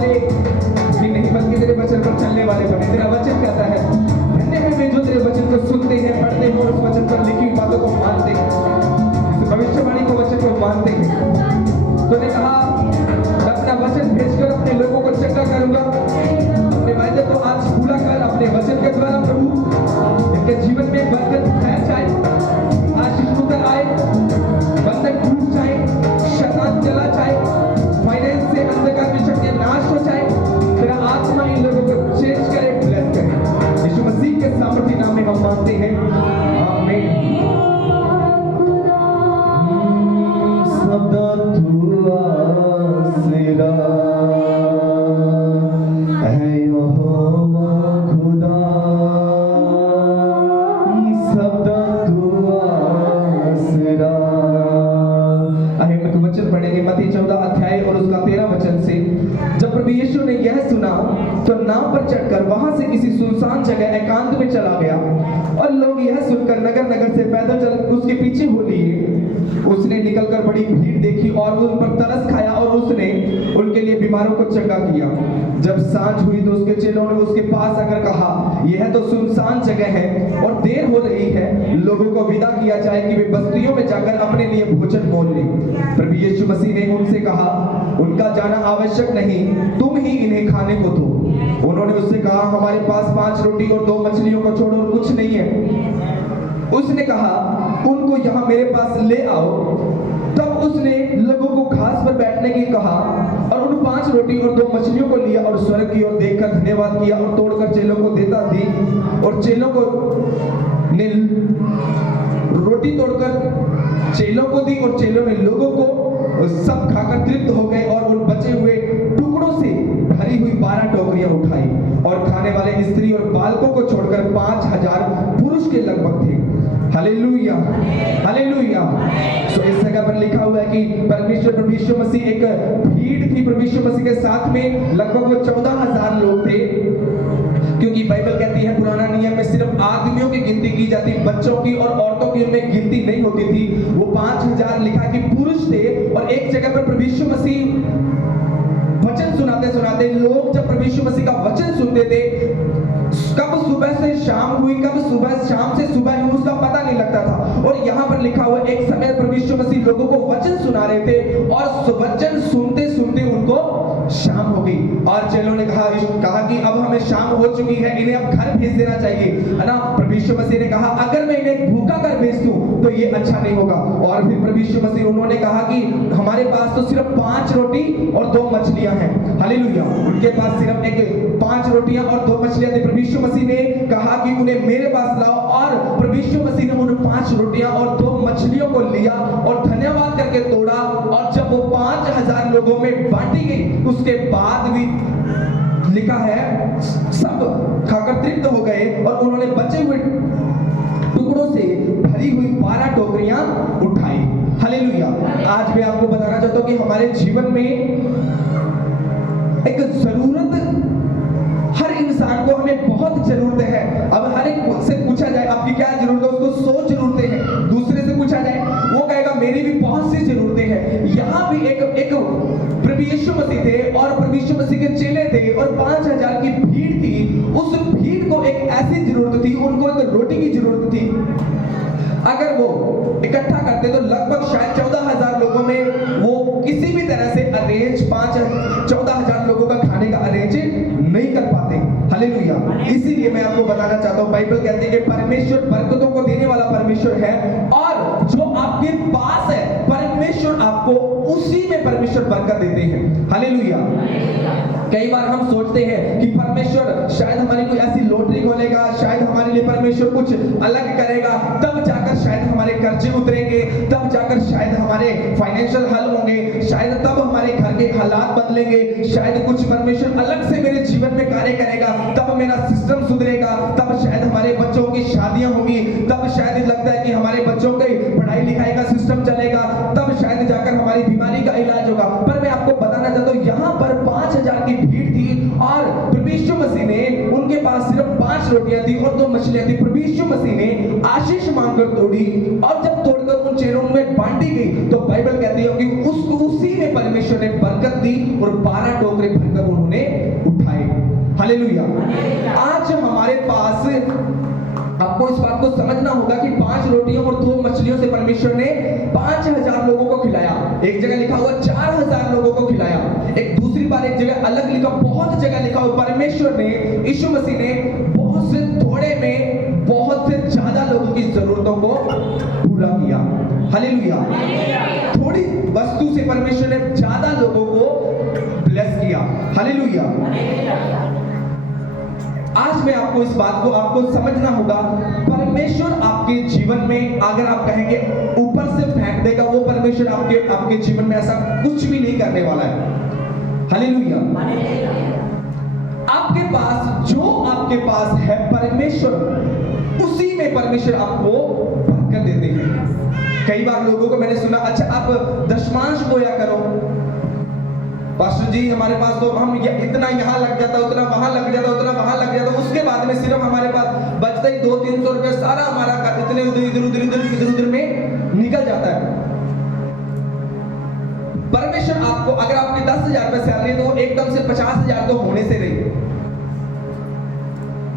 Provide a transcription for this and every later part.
वाले भी नहीं बल्कि तेरे वचन पर चलने वाले बने। तेरा वचन कहता है धन्य है वे जो तेरे वचन को सुनते हैं, पढ़ते हैं और उस वचन पर लिखी हुई बातों को मानते हैं, इस भविष्यवाणी को वचन को मानते हैं। तूने कहा अपना वचन भेजकर अपने लोगों को चंगा करूंगा। अपने वायदे को आज पूरा कर अपने वचन के द्वारा प्रभु। इनके जीवन में बरकत फैल जाए, आशीष उतर आए, बंधन टूट जाए, शैतान चला जाए, फाइनेंस से अंधकार में शक्तियां नाश हो जाए। तेरा आत्मा इन लोगों को चेंज करे, ब्लेस करे। यीशु मसीह के सामर्थी नाम में हम मांगते हैं, आमीन। सदा तू आसरा है यहोवा खुदा, सदा तू आसरा। हम वचन पढ़ेंगे मत्ती 14 अध्याय और उसका 13 वचन से। जब प्रभु यीशु ने यह सुना तो नाव पर चढ़कर वहां से किसी सुनसान जगह एकांत में चला गया, और लोग यह सुनकर नगर नगर से पैदल चल उसके पीछे हो लिए। उसने निकलकर बड़ी भीड़ देखी और उन पर तरस खाया, और उसने उनके लिए बीमारों को चंगा किया। जब सांझ हुई तो उसके चेलों ने उसके पास आकर कहा, यह तो सुनसान जगह है और देर हो रही है, लोगों को विदा किया जाए कि वे बस्तियों में जाकर अपने लिए भोजन मोल लें। प्रभु यीशु मसीह ने उनसे कहा, उनका जाना आवश्यक नहीं, तुम ही इन्हें खाने को दो। उन्होंने उससे कहा, हमारे पास 5 रोटी और 2 मछलियों को छोड़ और कुछ नहीं है। उसने कहा, उनको यहाँ मेरे पास ले आओ। तब उसने लोगों को घास पर बैठने की कहा और उन 5 रोटी और 2 मछलियों को लिया और स्वर्ग की ओर देखकर धन्यवाद किया और तोड़कर चेलों को देता दी। और चेलों को ने रोटी तोड़कर चेलों को दी और चेलों ने लोगों को सब खाकर तृप्त हो गए, और उन बचे हुए टुकड़ों से भरी हुई 12 टोकरियां उठाई, और खाने वाले स्त्री और बालकों को छोड़कर 5000 पुरुष के लगभग थे। Hallelujah, hallelujah. तो इस जगह पर लिखा हुआ है कि परमेश्वर प्रभु यीशु मसीह एक भीड़ थी प्रभु यीशु मसीह के साथ में, लगभग वो 14,000 लोग थे। क्योंकि बाइबल कहती है पुराना नियम में सिर्फ आदमियों की गिनती की जाती, बच्चों की और औरतों की उनमें गिनती नहीं होती थी। वो 5000 लिखा कि पुरुष थे। और एक जगह पर प्रभु यीशु मसीह वचन सुनाते सुनाते, लोग जब प्रभु यीशु मसीह का वचन सुनते थे, कब सुबह से शाम हुई, कब सुबह शाम से सुबह हुई, उसका पता नहीं लगता था। और यहाँ पर लिखा हुआ एक समय प्रभु यीशु मसीह लोगों को वचन सुना रहे थे, और वचन सुनते सुनते उनको शाम हो गई। और चेलों ने कहा कि अब हमें शाम हो चुकी है, इन्हें अब घर भेज देना चाहिए, है ना। प्रभु यीशु मसीह ने कहा, अगर मैं इन्हें भूखा कर भेज दूं तो ये अच्छा नहीं होगा। और फिर प्रभु यीशु मसीह उन्होंने कहा कि हमारे पास तो सिर्फ 5 रोटी और 2 मछलियां हैं। हालेलुया। उनके पास सिर्फ 5 रोटियां और 2 मछलियां थी। प्रभु यीशु मसीह ने कहा कि उन्हें मेरे पास लाओ, और प्रभु यीशु मसीह ने उन 5 रोटियां और 2 मछलियों को लिया और धन्यवाद करके तोड़ा, और जब वो 5000 लोगों में बांटी गई, उसके बाद भी लिखा है सब खाकर तृप्त हो गए, और उन्होंने बचे हुए टुकड़ों से भरी हुई 12 टोकरियां उठाई। हालेलुया। आज मैं आपको बताना चाहता हूं कि हमारे जीवन में एक जरूरत, हर इंसान को हमें बहुत जरूरत है। अब हर एक से पूछा जाए आपकी क्या जरूरत है, उसको 100 जरूरतें हैं। दूसरे से पूछा जाए, वो कहेगा मेरी भी बहुत सी जरूरतें हैं। यहाँ भी एक प्रभु यीशु मसीह थे, और प्रभु यीशु मसीह के चेले थे, और 5000 की भीड़ थी। उस भीड़ को एक ऐसी जरूरत थी, उनको एक रोटी की जरूरत थी। अगर वो इकट्ठा करते तो लगभग शायद 14,000 लोगों में वो किसी भी तरह से अरेंज 14,000 लोगों का खाने का अरेंज नहीं कर पाते। हालेलुया। इसीलिए मैं आपको बताना चाहता हूँ, बाइबल कहती है कि परमेश्वर बरकतों को देने वाला परमेश्वर है, और जो आपके पास है परमेश्वर आपको उसी में परमेश्वर बरकत देते हैं। हालेलुया। कई बार हम सोचते हैं कि परमेश्वर शायद हमारी कोई ऐसी लॉटरी खोलेगा, शायद हमारे लिए परमेश्वर कुछ अलग करेगा, तब जाकर शायद हमारे कर्जे उतरेंगे, तब जाकर शायद हमारे फाइनेंशियल हल होंगे, शायद तब हमारे घर के हालात बदलेंगे, शायद कुछ परमेश्वर अलग से मेरे जीवन में कार्य करेगा, तब मेरा सिस्टम सुधरेगा, तब शायद हमारे बच्चों की शादियां होंगी, तब शायद लगता है कि हमारे बच्चों के पढ़ाई लिखाई का सिस्टम चलेगा, तब शायद जाकर हमारी बीमारी का इलाज होगा। पर मैं आपको बताना चाहता हूँ, यहाँ पर 5000 की भीड़ थी, और प्रभु यीशु मसीह ने, उनके पास सिर्फ 5 रोटियां थी और 2 मछलियां थी। प्रभु यीशु मसीह ने आशीष मांगकर तोड़ी, और जब तोड़कर उन चेलों में बांटी गई, तो बाइबल कहती है कि उसी में में परमेश्वर ने बरकत दी और 12 टोकरे भरकर उन्होंने उठाए। हालेलुया। आज हमारे पास, आपको इस बात को समझना होगा कि 5 रोटियों और 2 मछलियों से परमेश्वर ने 5000 लोगों को खिलाया। एक जगह लिखा हुआ 4000 लोगों को खिलाया। एक दूसरी बार एक जगह अलग लिखा, बहुत जगह लिखा हुआ परमेश्वर ने, यीशु मसीह ने बहुत से थोड़े में बहुत से ज्यादा लोगों की जरूरतों को पूरा किया। हालेलुया। थोड़ी वस्तु से परमेश्वर ने ज्यादा लोगों को ब्लेस किया। हालेलुया। आज मैं आपको इस बात को आपको समझना होगा, परमेश्वर आपके जीवन में, अगर आप कहेंगे ऊपर से फेंक देगा, वो परमेश्वर आपके जीवन में ऐसा कुछ भी नहीं करने वाला है। हालेलुया। आपके पास जो आपके पास है, परमेश्वर उसी में परमेश्वर आपको बरकत देते हैं। कई बार लोगों को मैंने सुना, अच्छा आप दशमांश बोया करो पास्टर जी, हमारे पास तो हम इतना यहाँ लग जाता, उतना वहां लग जाता, उतना वहां लग जाता, उसके बाद में सिर्फ हमारे पास बचता ही 200-300 रुपया, सारा हमारा इतने इधर में निकल जाता है। परमेश्वर आपको, अगर आपकी 10,000 रुपये सैलरी तो एकदम से 50,000 तो होने से नहीं,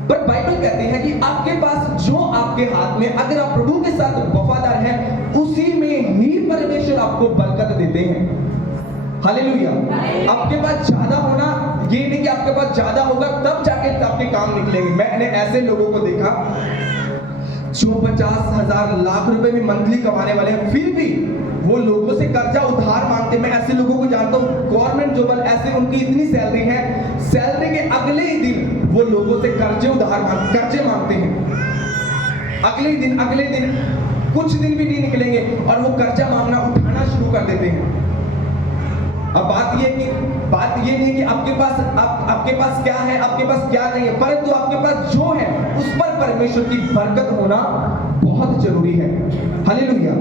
पर बाइबल कहती है कि आपके पास जो आपके हाथ में, अगर आप प्रभु के साथ वफादार हैं, उसी में ही परमेश्वर आपको बरकत देते हैं। हालेलुया। आपके पास ज्यादा होना, ये नहीं कि आपके पास ज्यादा होगा तब जाके आपके काम निकलेंगे। मैंने ऐसे लोगों को देखा जो 50,000 लाख रुपए में मंथली कमाने वाले हैं, फिर भी वो लोगों से कर्जा उधार मांगते। मैं ऐसे लोगों को जानता हूँ, गवर्नमेंट जॉब ऐसे, उनकी इतनी सैलरी है, सैलरी के अगले ही दिन वो लोगों से कर्जे मांगते हैं। अगले दिन कुछ दिन भी नहीं निकलेंगे और वो कर्जा मांगना, उठाना शुरू कर देते हैं। अब बात ये नहीं कि आपके पास क्या है, आपके पास क्या नहीं है, परंतु आपके पास जो है उस पर परमेश्वर की बरकत होना बहुत जरूरी है। हालेलुया।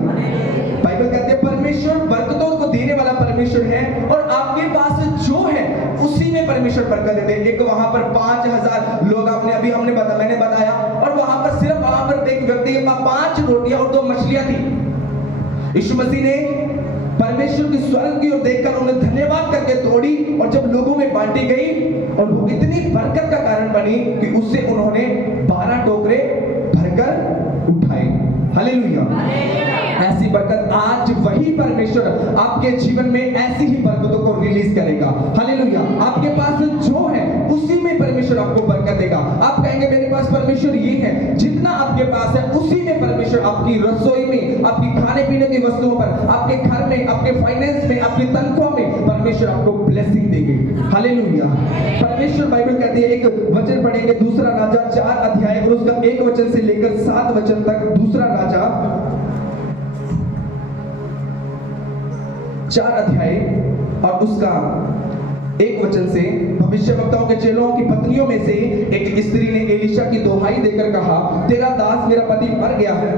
बाइबल कहती है परमेश्वर बरकतों को देने वाला परमेश्वर है, और आपके पास जो है उसी में परमेश्वर बरकत देते हैं। एक वहां पर 5000 लोग मैंने बताया, और वहां पर सिर्फ वहां पर एक व्यक्ति के पास 5 रोटियां और 2 मछलियां थी। यीशु मसीह ने परमेश्वर की स्वर्ग की ओर देखकर उन्हें धन्यवाद करके तोड़ी, और जब लोगों में बांटी गई, और वो इतनी बरकत का कारण बनी कि उससे उन्होंने 12 टोकरे भरकर उठाए। हालेलुया। ऐसी बरकत आज वही परमेश्वर आपके जीवन में ऐसी ही बरकतों को रिलीज करेगा। हालेलुया। आपके पास जो है उसी में परमेश्वर आपको बरकत देगा। आप कहेंगे मेरे पास परमेश्वर ये है, जितना आपके पास है उसी में परमेश्वर आपकी रसोई में, आपकी खाने पीने की वस्तुओं पर, आपके घर में, आपके फाइनेंस में, आपकी तनख्वाह में परमेश्वर आपको ब्लेसिंग देंगे। हालेलुया। परमेश्वर, बाइबल कहती है, एक वचन पढ़ेंगे, दूसरा राजा 4 अध्याय और उसका 1 वचन से लेकर 7 वचन तक। दूसरा राजा 4 अध्याय और उसका 1 वचन से, भविष्यवक्ताओं के चेलों की पत्नियों में से एक स्त्री ने एलीशा की दोहाई देकर कहा, तेरा दास मेरा पति मर गया है,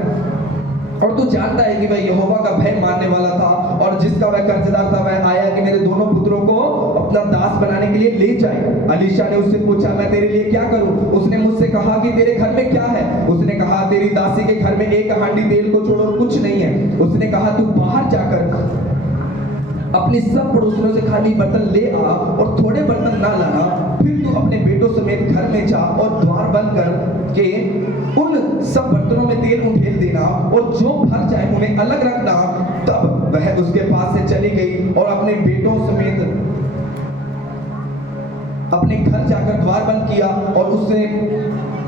और तू जानता है कि वह यहोवा का भय मानने वाला था, और जिसका वह कर्जदार था वह आया कि मेरे दोनों पुत्रों को अपना दास बनाने के लिए ले जाए। एलीशा ने उससे पूछा, मैं तेरे लिए क्या करूं? उसने मुझसे कहा कि तेरे घर में क्या है? उसने कहा, तेरी दासी के घर में 1 हांडी तेल को छोड़ो और कुछ नहीं है। उसने कहा, तू बाहर जाकर अपने सब पड़ोसियों से खाली बर्तन ले आ, और थोड़े बर्तन ना लाना, फिर तू अपने बेटों समेत घर में जा और द्वार बंद कर के उन सब बर्तनों में तेल उंडेल देना, और जो भर जाए उन्हें अलग रखना। तब वह उसके पास से चली गई और अपने बेटों समेत अपने घर जाकर द्वार बंद किया, और उसने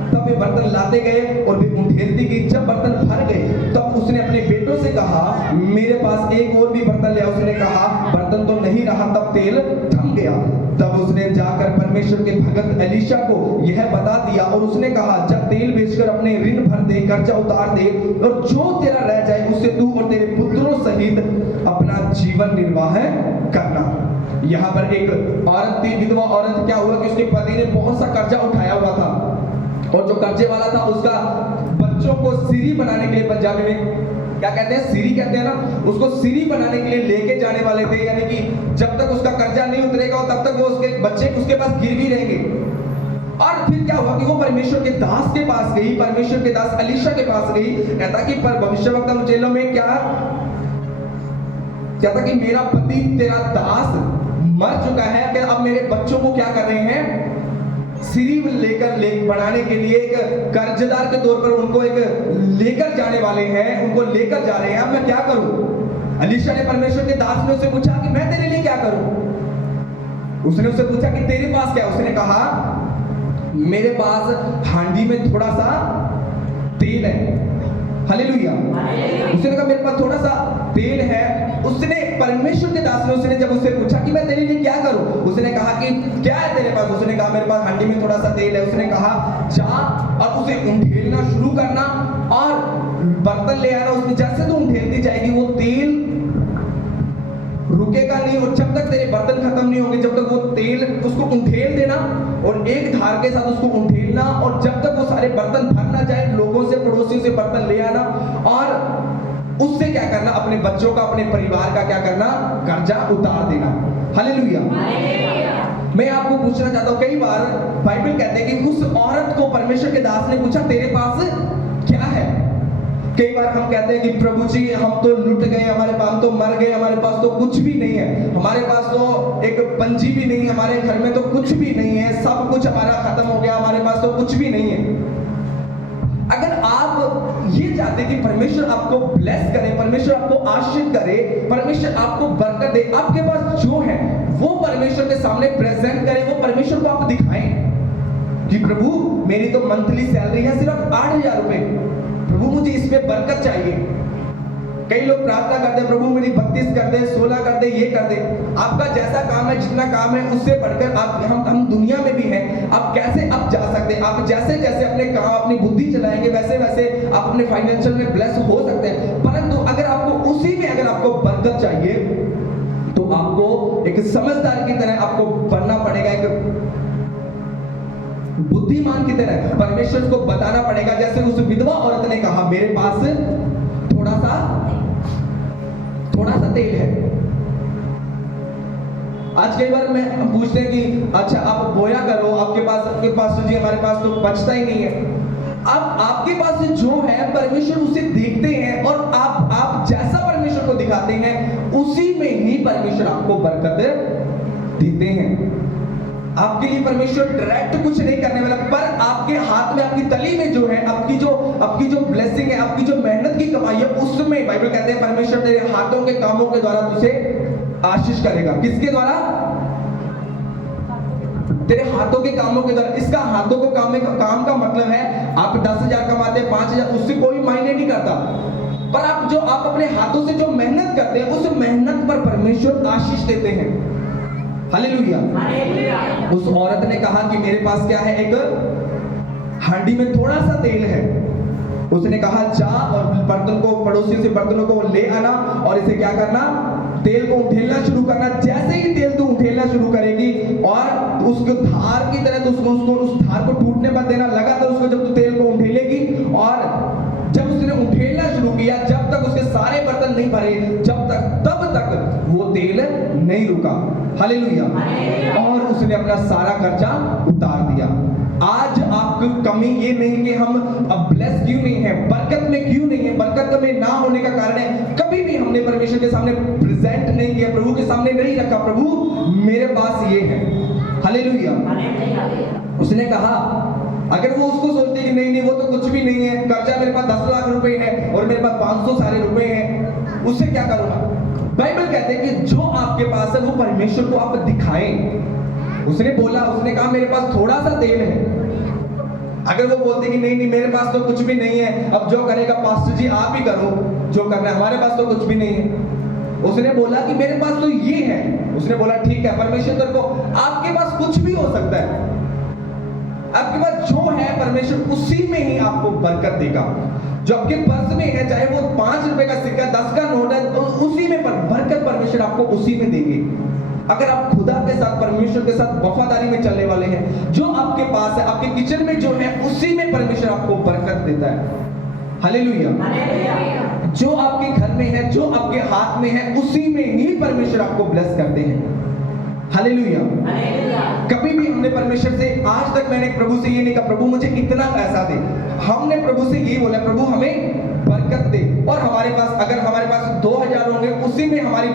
तब वे बर्तन लाते गए और वे उंडेलती गई। जब बर्तन भर गए तब उसने अपने बेटों से कहा, मेरे पास एक और भी बर्तन ले। उसने कहा, बर्तन तो नहीं रहा। तब तेल थम गया। तब उसने जाकर परमेश्वर के भगत एलीशा को यह बता दिया, और उसने कहा, जब तेल बेचकर अपने ऋण भर दे, कर्जा उतार दे, और जो तेरा रह जाए उससे तू और तेरे पुत्रों सहित अपना जीवन निर्वाह करना। यहाँ पर एक औरत थी, विधवा औरत। क्या हुआ कि उसके पति ने बहुत सा कर्जा उठाया हुआ था, और जो कर्जे वाला था उसका बच्चों को सीरी बनाने के लिए, पंजाबी में क्या कहते हैं, सीरी कहते हैं ना, उसको सीरी बनाने के लिए लेके जाने वाले थे। यानी कि जब तक उसका कर्जा नहीं उतरेगा तब तक वो उसके बच्चे उसके पास गिरवी रहेंगे। और फिर क्या हुआ कि वो परमेश्वर के दास के पास गई, परमेश्वर के दास एलीशा के पास गई। कहता कि पर भविष्यवक्ता चेलों में क्या कहता कि मेरा पति तेरा दास मर चुका है, कि अब मेरे बच्चों को क्या कर रहे हैं, सिरी बनाने के लिए एक कर्जदार के तौर पर उनको एक लेकर जाने वाले हैं, उनको लेकर जा रहे हैं। अब मैं क्या करूं? अलीशा ने परमेश्वर के दास ने उससे पूछा कि मैं तेरे लिए क्या करूं? उसने उससे पूछा कि तेरे पास क्या है? उसने कहा मेरे पास हांडी में थोड़ा सा तेल है। हालेलुया। उसने कहा मेरे पास थोड़ा सा तेल है। उसने परमेश्वर के दास ने उसने जब उससे पूछा कि मैं तेरे लिए क्या करूं, उसने कहा कि क्या है तेरे पास? उसने कहा मेरे पास हांडी में थोड़ा सा तेल है। उसने कहा जा और उसे उंडेलना शुरू करना और बर्तन ले आना। उसने जैसे तू उंडेलती जाएगी वो तेल रुकेगा नहीं, और जब तक तेरे बर्तन खत्म नहीं होंगे, जब तक वो तेल उसको उंडेल देना और एक धार के साथ उसको उंडेलना, और जब तक वो सारे बर्तन भर ना जाए, लोगों से पड़ोसियों से बर्तन ले आना और उससे क्या करना, अपने बच्चों का, अपने परिवार का क्या करना, कर्जा उतार देना। हालेलुया। मैं आपको पूछना चाहता हूं, कई बार बाइबल कहते हैं कि उस औरत को परमेश्वर के दास ने पूछा तेरे पास क्या है? कई बार हम कहते हैं कि प्रभु जी हम तो लुट गए, हमारे पास तो मर गए, हमारे पास तो कुछ भी नहीं है, हमारे पास तो एक पंजी भी नहीं है, हमारे घर में तो कुछ भी नहीं है, सब कुछ हमारा खत्म हो गया, हमारे पास तो कुछ भी नहीं है। अगर आप ये चाहते कि परमेश्वर आपको ब्लेस करे, परमेश्वर आपको आशीष करे, परमेश्वर आपको बरकत दे, आपके पास जो है वो परमेश्वर के सामने प्रेजेंट करें, वो परमेश्वर को आप दिखाएं कि प्रभु मेरी तो मंथली सैलरी है सिर्फ 8,000 रुपए, प्रभु मुझे इसमें बरकत चाहिए। कई लोग प्रार्थना करते हैं प्रभु मेरी 32 कर दे, 16 कर दे, ये कर दे। आपका जैसा काम है, जितना काम है, उससे बढ़कर आप हम दुनिया में भी हैं, आप कैसे आप जा सकते हैं। आप जैसे जैसे अपने काम, अपनी बुद्धि चलाएंगे, वैसे वैसे आप अपने फाइनेंशियल में ब्लेस हो सकते हैं। परंतु अगर आपको उसी में अगर आपको बरकत चाहिए तो आपको एक समझदार की तरह आपको बनना पड़ेगा, एक बुद्धिमान की तरह परमेश्वर को बताना पड़ेगा। जैसे उस विधवा औरत ने कहा मेरे पास थोड़ा सा तेल है। आज कई बार मैं पूछते हैं कि अच्छा आप बोया करो, आपके पास तो जी हमारे पास तो बचता ही नहीं है। अब आपके पास जो है परमेश्वर उसे देखते हैं, और आप जैसा परमेश्वर को दिखाते हैं उसी में ही परमेश्वर आपको बरकत देते हैं। आपके लिए परमेश्वर डायरेक्ट कुछ नहीं करने वाला, पर आपके हाथ में, आपकी तली में जो है, आपकी जो ब्लेसिंग है, आपकी जो मेहनत की कमाई है, उसमें बाइबल कहते हैं परमेश्वर तेरे हाथों के कामों के द्वारा तुझे आशीष करेगा। किसके द्वारा? तेरे हाथों के कामों के द्वारा। इसका हाथों को काम का मतलब है आप 10,000 कमाते हैं, 5,000, उससे कोई मायने नहीं करता, पर आप अपने हाथों से जो मेहनत करते हैं उस मेहनत पर परमेश्वर आशीष देते हैं। हालेलुया। उस औरत ने कहा कि मेरे पास क्या है, एक हांडी में थोड़ा सा तेल है। उसने कहा जा और बर्तन को, पड़ोसियों से बर्तनों को ले आना और इसे क्या करना, तेल को उठेलना शुरू करना। जैसे ही तेल तू उठेलना शुरू करेगी और उसको धार की तरह तो उसको उस धार को टूटने मत देना, लगातार उसको जब तू तेल को उठेलेगी, और जब उसने उठेलना शुरू किया, जब तक उसके सारे बर्तन नहीं भरे, तब तक वो तेल नहीं रुका। हालेलुया। और उसने अपना सारा कर्जा उतार दिया। आज आपकी कमी ये नहीं कि हम अब ब्लेस क्यों नहीं है, बरकत में क्यों नहीं है, बरकत में ना होने का कारण है कभी भी हमने परमेश्वर के सामने प्रेजेंट नहीं किया, प्रभु के सामने नहीं रखा, प्रभु मेरे पास ये है। हालेलुया। उसने कहा, अगर वो उसको सोचती कि नहीं वो तो कुछ भी नहीं है, कर्जा मेरे पास 10 लाख रुपए है और मेरे पास 500 सारे रुपए हैं, उससे क्या करूंगा? बाइबल कहते हैं कि जो आपके पास है वो परमेश्वर को आप दिखाएं। उसने कहा मेरे पास थोड़ा सा तेल है। अगर वो बोलते कि नहीं मेरे पास तो कुछ भी नहीं है, अब जो करेगा पास्टर जी आप ही करो, जो करना है, हमारे पास तो कुछ भी नहीं है। उसने बोला कि मेरे पास तो ये है। उसने बोला ठीक है, परमेश्वर को आपके पास कुछ भी हो सकता है, आपके पास जो है परमेश्वर उसी में ही आपको बरकत देगा। जो आपके पर्स में है, चाहे वो 5 रुपए का सिक्का, 10 का नोट है, तो उसी में बरकत परमेश्वर आपको उसी में देंगे। अगर आप खुदा के साथ, परमेश्वर के साथ वफादारी में चलने वाले हैं, जो आपके पास है, आपके किचन में जो है, उसी में परमेश्वर आपको बरकत देता है। हालेलुया। जो आपके घर में है, जो आपके हाथ में है, उसी में ही परमेश्वर आपको ब्लेस करते हैं। हालेलुया। कभी भी हमने परमेश्वर से, आज तक मैंने प्रभु से ये नहीं कहा प्रभु मुझे इतना पैसा दे। हमने प्रभु से ये बोला प्रभु हमें बरकत दे। और हमारे पास अगर हमारे पास 2000 होंगे उसी में हमारी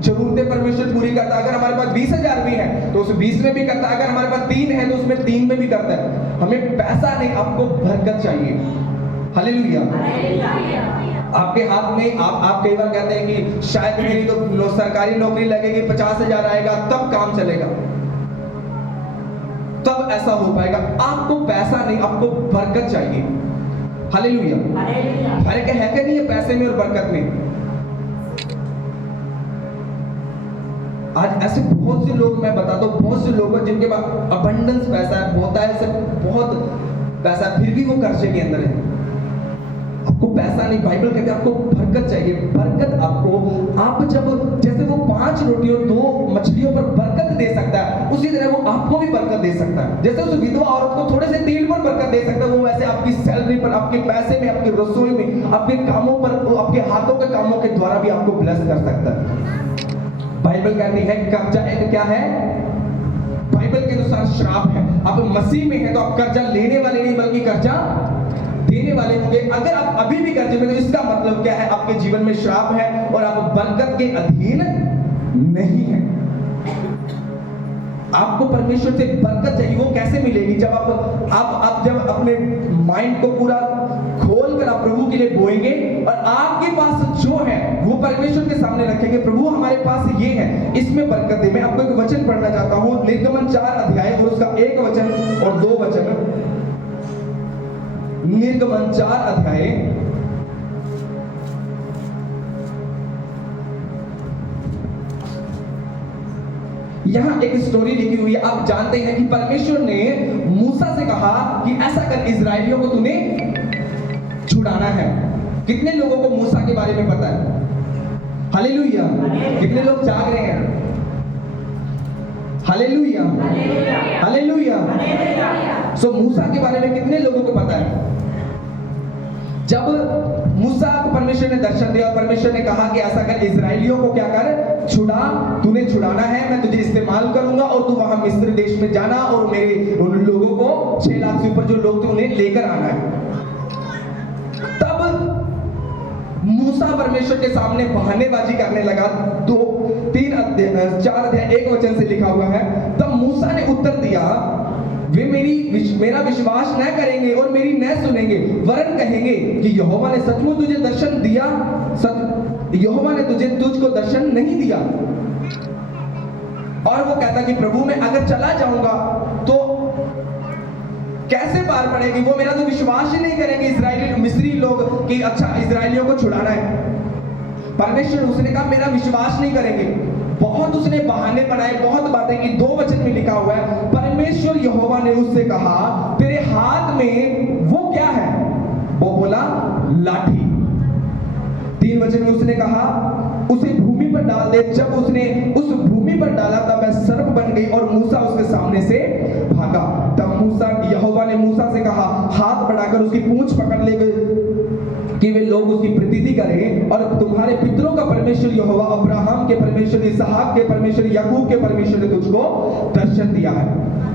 जरूरतें परमेश्वर पूरी करता है। अगर हमारे पास 20,000 भी है तो उस 20 में भी करता है। अगर हमारे पास 3 है तो उसमें 3 में भी करता है। हमें पैसा नहीं, आपको बरकत चाहिए। हालेलुया। आपके हाथ में आप कई बार कहते हैं कि शायद मेरी तो सरकारी नौकरी लगेगी, 50,000 आएगा तब काम चलेगा, तब ऐसा हो पाएगा। आपको पैसा नहीं, आपको बरकत चाहिए। हालेलुया। फर्क है कि नहीं है पैसे में और बरकत में? आज ऐसे बहुत से लोग, मैं बताता हूँ, बहुत से लोग हैं जिनके पास अबंडेंस पैसा है, होता है सब बहुत पैसा, फिर भी वो कर्जे के अंदर है। आपको पैसा नहीं, बाइबल कहते हैं आपको बरकत चाहिए। बरकत आपको, आप जब जैसे वो 5 रोटी और 2 मछलियों पर बरकत दे सकता है, उसी तरह वो आपको भी बरकत दे सकता है। जैसे उस विधवा औरत को थोड़े से तेल पर बरकत दे सकता है, वो वैसे आपकी सैलरी पर, आपके पैसे में, आपकी रसोई में, आपके कामों पर, आपके हाथों के कामों के द्वारा भी आपको ब्लेस कर सकता है। बाइबल कहती है कर्जा एक क्या है? बाइबल के अनुसार श्राप है। आप मसीह में हैं तो आप कर्जा लेने वाले नहीं बल्कि कर्जा देने वाले होंगे। अगर आप अभी भी कर्जे में, तो इसका मतलब क्या है? आपके जीवन में श्राप है और आप बरकत के अधीन नहीं है। आपको परमेश्वर से बरकत चाहिए। वो कैसे मिलेगी? जब आप जब अपने माइंड को पूरा खोल कर आप प्रभु के लिए बोएंगे और आपके पास जो है वो परमेश्वर के सामने रखेंगे। प्रभु हमारे पास ये है, इसमें बरकत दे। मैं आपको एक वचन पढ़ना चाहता हूँ, निर्गमन 4 अध्याय और उसका 1 वचन और 2 वचन। निर्गमन 4 अध्याय यहां एक स्टोरी लिखी हुई है। आप जानते हैं कि परमेश्वर ने मूसा से कहा कि ऐसा कर, इजरायलियों को तूने छुड़ाना है। कितने लोगों को मूसा के बारे में पता है? हालेलुया। कितने लोग जाग रहे हैं? Hallelujah, hallelujah. सो मूसा के बारे में कितने लोगों को पता है? जब मूसा को परमेश्वर ने दर्शन दिया और परमेश्वर ने कहा कि ऐसा कर, इजराइलियों को क्या कर, छुड़ा, तूने छुड़ाना है, मैं तुझे इस्तेमाल करूंगा और तू वहां मिस्र देश में जाना और मेरे उन लोगों को 6 लाख से ऊपर जो लोग थे उन्हें लेकर आना है। तब मूसा परमेश्वर के सामने बहानेबाजी करने लगा। 4 अध्याय 1 वचन से लिखा हुआ है, तब मूसा ने उत्तर दिया, वे मेरा विश्वास न करेंगे और मेरी न सुनेंगे, वरन कहेंगे कि यहोवा ने सचमुच तुझे दर्शन दिया, यहोवा ने तुझको दर्शन नहीं दिया। और वो कहता कि प्रभु मैं अगर चला जाऊंगा तो कैसे पार पड़ेगी? वो मेरा तो विश्वास ही नहीं करेंगे इजरायली मिस्री लोग कि अच्छा इजरायलियों को छुड़ाना है। परमेश्वर, उसने कहा मेरा विश्वास नहीं करेंगे। बहुत उसने बहाने बनाए, बहुत बातें की। 2 वचन में लिखा हुआ है, परमेश्वर यहोवा ने उससे कहा तेरे हाथ में वो क्या है? वो बोला लाठी। 3 वचन में उसने कहा उसे भूमि पर डाल दे। जब उसने उस भूमि पर डाला तब वह सर्प बन गई और मूसा उसके सामने से भागा। तब यहोवा ने मूसा से कहा हाथ बढ़ाकर उसकी पूंछ पकड़ ले कि वे लोग उसकी प्रतीति करें, और तुम्हारे पितरों का परमेश्वर यहोवा, अब्राहम के परमेश्वर, इसहाक के परमेश्वर, याकूब के परमेश्वर ने तुझको दर्शन दिया है।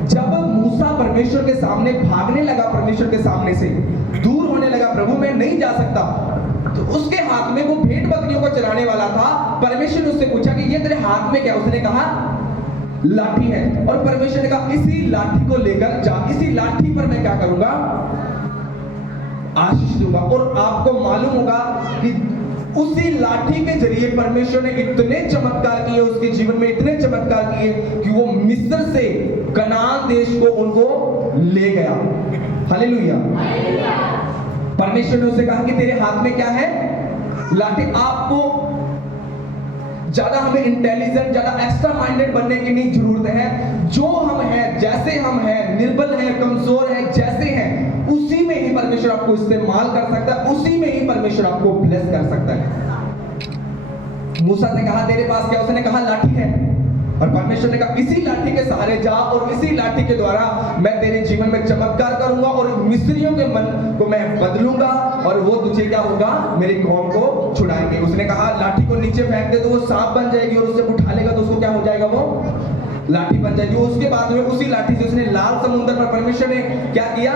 जब मूसा परमेश्वर के सामने भागने लगा, परमेश्वर के सामने से दूर होने लगा, प्रभु मैं नहीं जा सकता, तो उसके हाथ में वो भेड़ बकरियों को चराने वाला था। परमेश्वर ने उससे पूछा कि ये तेरे हाथ में क्या? उसने कहा लाठी है। और परमेश्वर ने कहा इसी लाठी को लेकर जा, इसी लाठी पर मैं क्या करूंगा? आशीष दूंगा। और आपको मालूम होगा कि उसी लाठी के जरिए परमेश्वर ने इतने चमत्कार किए उसके जीवन में, इतने चमत्कार किए कि वो मिस्र से कनान देश को उनको ले गया। हालेलुया। परमेश्वर ने उसे कहा कि तेरे हाथ में क्या है? लाठी। आपको ज्यादा हमें इंटेलिजेंट, ज्यादा एक्स्ट्रा माइंडेड बनने की नहीं जरूरत है। जो हम हैं, जैसे हम हैं, निर्बल हैं, कमजोर हैं, जैसे हैं, उसी में ही परमेश्वर आपको इस्तेमाल कर सकता है, उसी में ही परमेश्वर आपको ब्लेस कर सकता है। मूसा ने कहा तेरे पास क्या? उसने कहा लाठी है। और परमेश्वर ने कहा इसी लाठी के सहारे जा और इसी लाठी के द्वारा मैं तेरे जीवन में चमत्कार करूंगा और मिस्रियों के मन को मैं बदलूंगा और वो तुझे क्या होगा? मेरी कौम को छुड़ाएंगे। उसने कहा लाठी को नीचे फेंक दे तो वो सांप बन जाएगी और उसे उठा लेगा तो उसको क्या हो जाएगा? वो लाठी बन जाएगी। उसके बाद में उसी लाठी से उसने लाल समुद्र पर, परमेश्वर ने क्या किया?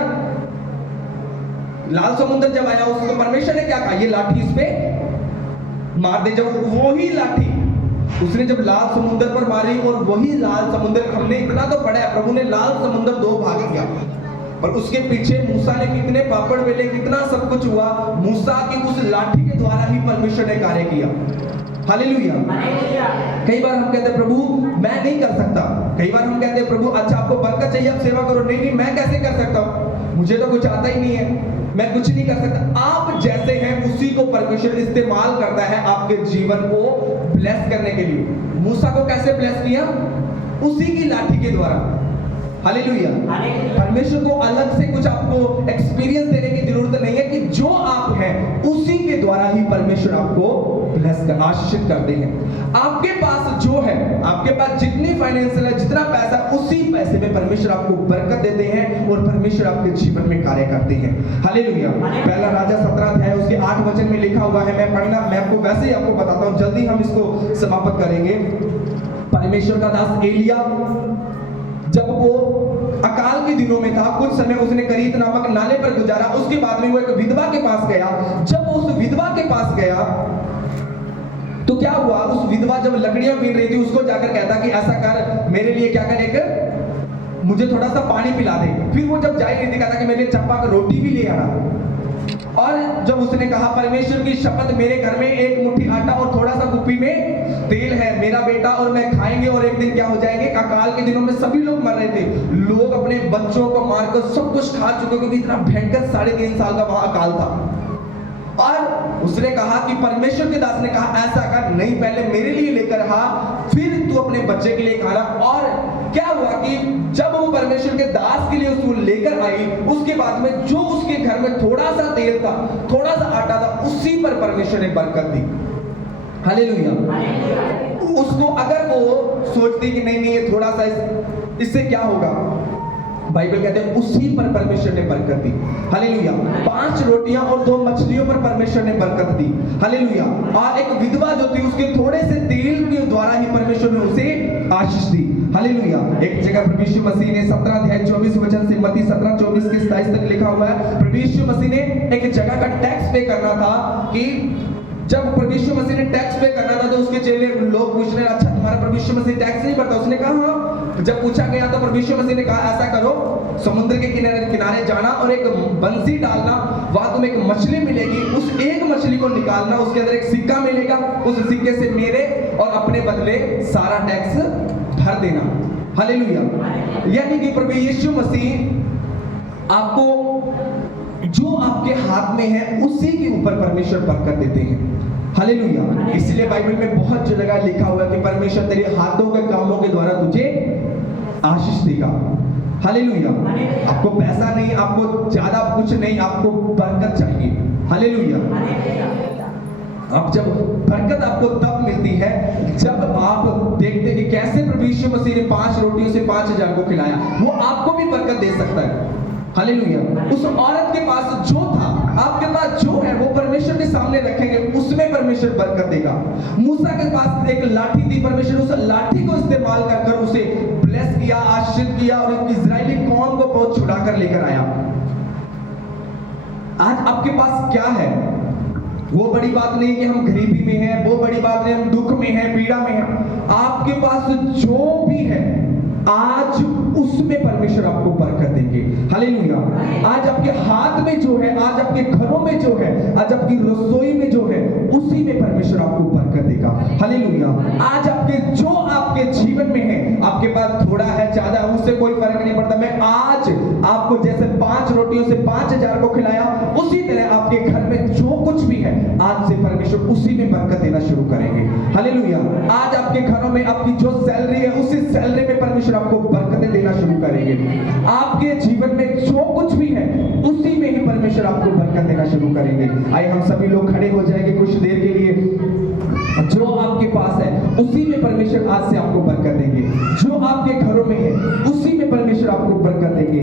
लाल समुद्र जब आया उसको परमेश्वर ने क्या कहा, ये लाठी इस पे मार दे। जब वही लाठी उसने जब लाल समुद्र पर मारी, और वही लाल समुद्र, हमने इतना तो पढ़ा है, प्रभु ने लाल समुद्र 2 भाग किया, पर उसके पीछे मूसा ने कितने पापड़ बेले, कितना सब कुछ हुआ। मूसा की उस लाठी के द्वारा ही परमेश्वर ने कार्य किया। हालेलुया। कई बार हम कहते हैं प्रभु मैं नहीं कर सकता, कई बार हम कहते हैं प्रभु अच्छा आपको बरकत चाहिए आप सेवा करो, नहीं मैं कैसे कर सकता हूं, मुझे तो कुछ आता ही नहीं है, मैं कुछ नहीं कर सकता। आप जैसे हैं उसी को परमेश्वर इस्तेमाल करता है आपके जीवन को ब्लेस करने के लिए। मूसा को कैसे ब्लेस किया, उसी की लाठी के द्वारा। हालेलुया। परमेश्वर को अलग से कुछ आपको एक्सपीरियंस देने की जरूरत नहीं है, कि जो आप हैं उसी के द्वारा ही परमेश्वर आपको ब्लेस कर, आशीषित करते हैं। आपके पास जो है, आपके पास जितनी फाइनेंशियल है, जितना पैसा, उसी पैसे में परमेश्वर आपको बरकत देते हैं और परमेश्वर आपके जीवन में कार्य करते हैं। हालेलुया। पहला राजा 17 अध्याय उसके 8 वचन में लिखा हुआ है, मैं आपको वैसे ही आपको बताता हूं, जल्दी हम इसको समाप्त करेंगे। परमेश्वर का दास एलिया जब वो अकाल के दिनों में था, कुछ समय उसने करीत नामक नाले पर गुजारा, उसके बाद में वो एक विधवा के पास गया। जब वो उस विधवा के पास गया तो क्या हुआ, उस विधवा जब लकड़ियां बीन रही थी, उसको जाकर कहता कि ऐसा कर, मेरे लिए क्या करे, मुझे थोड़ा सा पानी पिला दे। फिर वो जब जाई रही थी, कहता कि मेरे लिए चप्पा का रोटी भी ले आना। और जब उसने कहा परमेश्वर की शपथ, मेरे घर में 1 मुट्ठी आटा और थोड़ा सा कुप्पी में तेल है, मेरा बेटा और मैं खाएंगे और एक दिन क्या हो जाएंगे। अकाल के दिनों में सभी लोग मर रहे थे, लोग अपने बच्चों को मारकर सब कुछ खा चुके, क्योंकि इतना भयंकर 3.5 साल का वहां अकाल था। और उसने कहा कि परमेश्वर के दास ने कहा ऐसा कर, नहीं पहले मेरे लिए लेकर आ, फिर तू अपने बच्चे के लिए खाना। और क्या हुआ कि जब वो परमेश्वर के दास के लिए उसको लेकर आई, उसके बाद में जो उसके घर में थोड़ा सा तेल था, थोड़ा सा आटा था, उसी पर परमेश्वर ने बरकत दी। हालेलुया। उसको अगर वो सोचती कि नहीं ये थोड़ा सा इससे क्या होगा, बाइबल कहते हैं उसी पर परमेश्वर ने बरकत दी। हालेलुया। 5 रोटियां और 2 मछलियों पर परमेश्वर ने बरकत दी। हालेलुया। और एक विधवा जो थी, उसके थोड़े से तेल के द्वारा ही परमेश्वर ने उसे आशीष दी। हालेलुया। एक जगह प्रभु यीशु मसीह ने 17 अध्याय 24 वचन से मत्ती 17:24 के 27 तक लिखा हुआ है, प्रभु यीशु मसीह ने एक जगह का टैक्स पे करना था, कि जब प्रभु यीशु मसीह ने टैक्स पे करना था तो उसके चेले लोग पूछ रहे, अच्छा तुम्हारा प्रभु यीशु मसीह टैक्स नहीं भरता? उसने कहा हाँ। जब पूछा गया तो प्रभु यीशु मसीह ने कहा ऐसा करो, समुद्र के किनारे जाना और एक बंसी डालना, वहां तुम्हें एक मछली मिलेगी, उस एक मछली को निकालना, उसके अंदर एक सिक्का मिलेगा, उस सिक्के से मेरे और अपने बदले सारा टैक्स भर देना। हालेलुया। यानी कि प्रभु यीशु मसीह आपको जो आपके हाथ में है उसी के ऊपर परमेश्वर बरकत देते हैं। हालेलुया। इसलिए बाइबल में बहुत जगह लिखा हुआ है कि परमेश्वर तेरे हाथों के कामों के द्वारा तुझे आशीष देगा। हालेलुया। आपको पैसा नहीं, आपको ज्यादा कुछ नहीं, आपको बरकत चाहिए। हालेलुया। अब जब बरकत आपको तब मिलती है जब आप देखते हैं कि कैसे प्रभु यीशु मसीह ने 5 रोटियों से 5,000 को खिलाया, वो आपको भी बरकत दे सकता है। हालेलुया। उस औरत के पास जो था, आपके पास जो है वो परमेश्वर के सामने रखेंगे, उसमें परमेश्वर बरकत देगा। मूसा के पास एक लाठी थी, परमेश्वर उस लाठी को इस्तेमाल कर उसे ब्लेस किया, आशीषित किया और इजरायली कौम को बहुत छुड़ा कर लेकर आया। आज आपके पास क्या है? वो बड़ी बात नहीं कि हम गरीबी में हैं, वो बड़ी बात नहीं हम दुख में हैं, पीड़ा में हैं। आपके पास जो भी है आज उसमें परमेश्वर आपको बरकत देंगे। हालेलुया। आज आपके हाथ में जो है, आज आपके घरों में जो है, आज आपकी रसोई में जो है, उसी में परमेश्वर आपको बरकत देगा। हालेलुया। आज आपके जीवन में है, आपके पास थोड़ा है ज्यादा, उससे कोई फर्क नहीं पड़ता। मैं आज आपको जैसे 5 रोटियों से 5,000 को खिलाया, उसी तरह आपके घर में जो कुछ भी है आज से परमेश्वर उसी में बरकत देना शुरू करेंगे। हालेलुया। आज आपके घरों में आपकी जो सैलरी है, उसी सैलरी में परमेश्वर आपको बरकतें देना शुरू करेंगे। आपके जीवन में जो कुछ भी है उसी में ही परमेश्वर आपको बरकत देना शुरू करेंगे। आइए हम सभी लोग खड़े हो जाएंगे कुछ देर के लिए। जो आपके पास है उसी में परमेश्वर आज से आपको बरकत देंगे। जो आपके